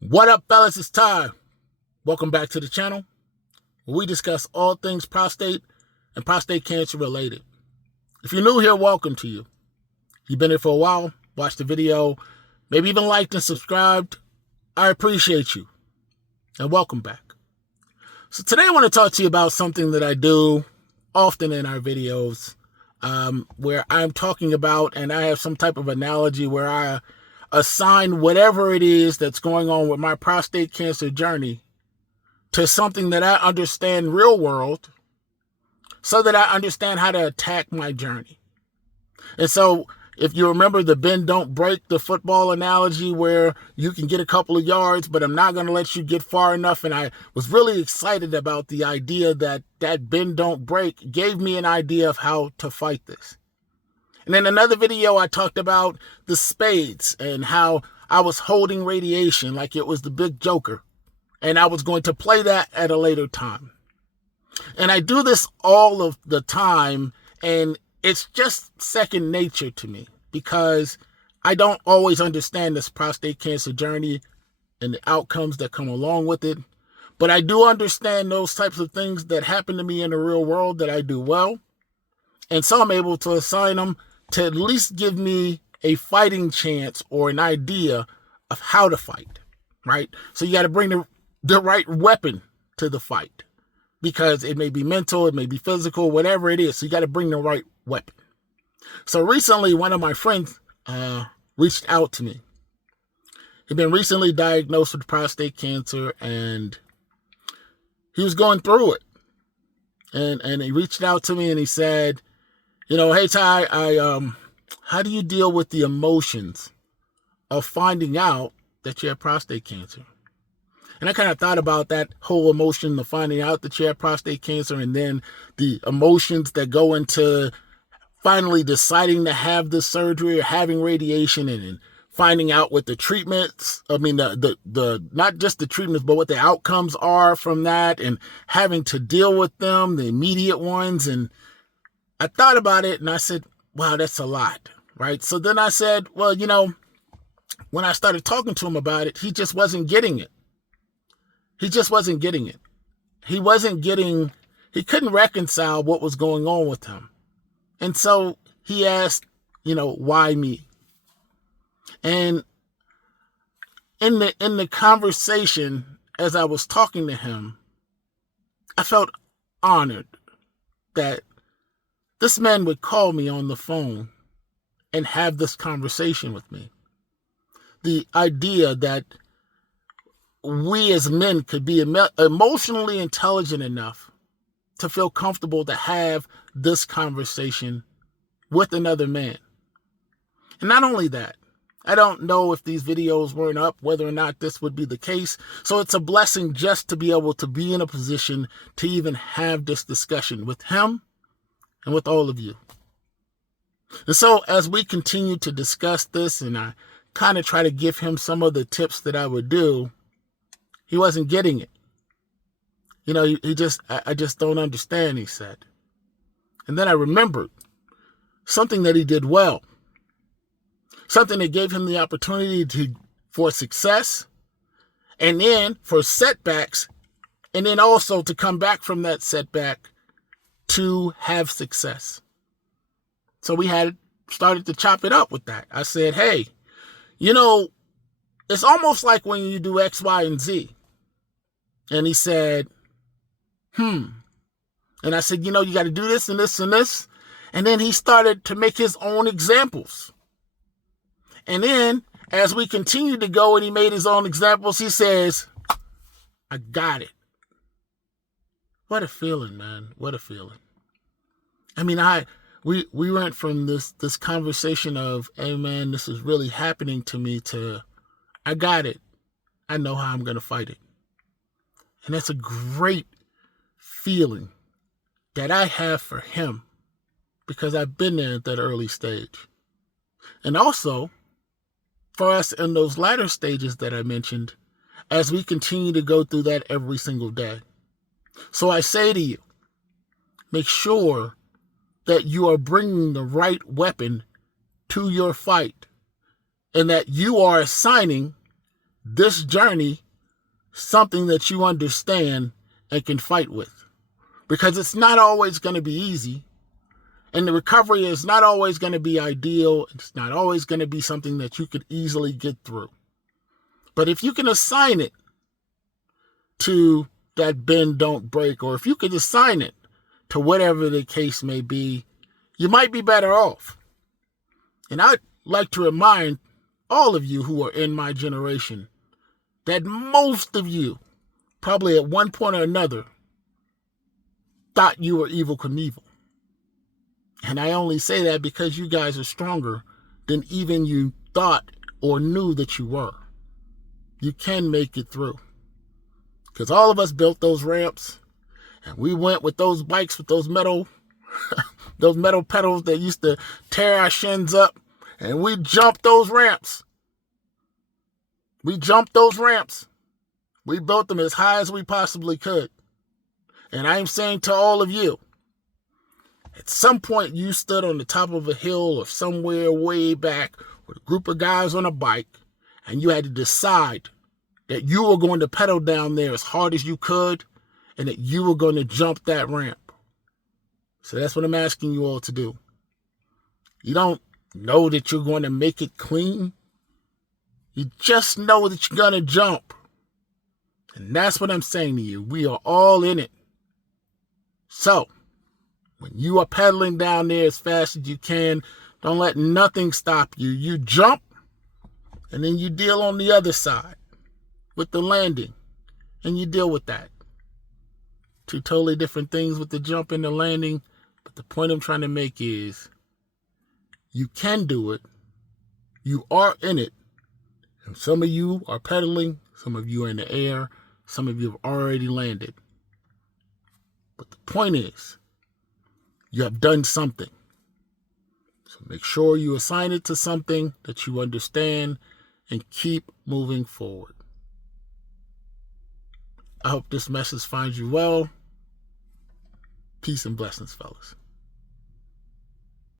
What up, fellas? It's Ty. Welcome back to the channel, where we discuss all things prostate and prostate cancer related. If you're new here, welcome to you. If you've been here for a while, watched the video, maybe even liked and subscribed, I appreciate you. And welcome back. So today I want to talk to you about something that I do often in our videos, where I'm talking about, and I have some type of analogy where I assign whatever it is that's going on with my prostate cancer journey to something that I understand real world, so that I understand how to attack my journey. And so if you remember the bend don't break, the football analogy where you can get a couple of yards, but I'm not going to let you get far enough. And I was really excited about the idea that bend don't break gave me an idea of how to fight this. And in another video, I talked about the spades and how I was holding radiation like it was the big joker. And I was going to play that at a later time. And I do this all of the time, and it's just second nature to me because I don't always understand this prostate cancer journey and the outcomes that come along with it. But I do understand those types of things that happen to me in the real world that I do well. And so I'm able to assign them to at least give me a fighting chance or an idea of how to fight, right? So you got to bring the right weapon to the fight, because it may be mental, it may be physical, whatever it is. So you got to bring the right weapon. So recently, one of my friends reached out to me. He'd been recently diagnosed with prostate cancer, and he was going through it. And he reached out to me and he said, hey, Ty, how do you deal with the emotions of finding out that you have prostate cancer? And I kind of thought about that whole emotion of finding out that you have prostate cancer, and then the emotions that go into finally deciding to have the surgery or having radiation, and finding out what the treatments, the not just the treatments, but what the outcomes are from that, and having to deal with them, the immediate ones. And I thought about it and I said, wow, that's a lot, right? So then I said, well, when I started talking to him about it, he just wasn't getting it. He just wasn't getting it. He couldn't reconcile what was going on with him. And so he asked, why me? And in the conversation, as I was talking to him, I felt honored that this man would call me on the phone and have this conversation with me. The idea that we as men could be emotionally intelligent enough to feel comfortable to have this conversation with another man. And not only that, I don't know if these videos weren't up, whether or not this would be the case. So it's a blessing just to be able to be in a position to even have this discussion with him and with all of you. And so as we continue to discuss this, and I kind of try to give him some of the tips that I would do, he wasn't getting it. I just don't understand, he said. And then I remembered something that he did well. Something that gave him the opportunity for success, and then for setbacks, and then also to come back from that setback to have success. So we had started to chop it up with that. I said, hey, it's almost like when you do X, Y, and Z. And he said, And I said, you got to do this and this and this. And then he started to make his own examples. And then as we continued to go and he made his own examples, he says, I got it. What a feeling, man. What a feeling. We went from this conversation of, hey, man, this is really happening to me, to I got it. I know how I'm going to fight it. And that's a great feeling that I have for him, because I've been there at that early stage. And also for us in those latter stages that I mentioned, as we continue to go through that every single day. So I say to you, make sure that you are bringing the right weapon to your fight, and that you are assigning this journey something that you understand and can fight with. Because it's not always going to be easy. And the recovery is not always going to be ideal. It's not always going to be something that you could easily get through. But if you can assign it to that bend, don't break, or if you could assign it to whatever the case may be, you might be better off. And I'd like to remind all of you who are in my generation that most of you, probably at one point or another, thought you were Evel Knievel. And I only say that because you guys are stronger than even you thought or knew that you were. You can make it through. Because all of us built those ramps, and we went with those bikes with those metal pedals that used to tear our shins up, and we jumped those ramps. We jumped those ramps. We built them as high as we possibly could. And I am saying to all of you, at some point you stood on the top of a hill or somewhere way back with a group of guys on a bike, and you had to decide that you were going to pedal down there as hard as you could and that you were going to jump that ramp. So that's what I'm asking you all to do. You don't know that you're going to make it clean. You just know that you're going to jump. And that's what I'm saying to you. We are all in it. So, when you are pedaling down there as fast as you can, don't let nothing stop you. You jump, and then you deal on the other side with the landing, and you deal with that. Two totally different things with the jump and the landing, but the point I'm trying to make is you can do it. You are in it. And some of you are pedaling, some of you are in the air, some of you have already landed. But the point is, you have done something. So make sure you assign it to something that you understand and keep moving forward. I hope this message finds you well. Peace and blessings, fellas.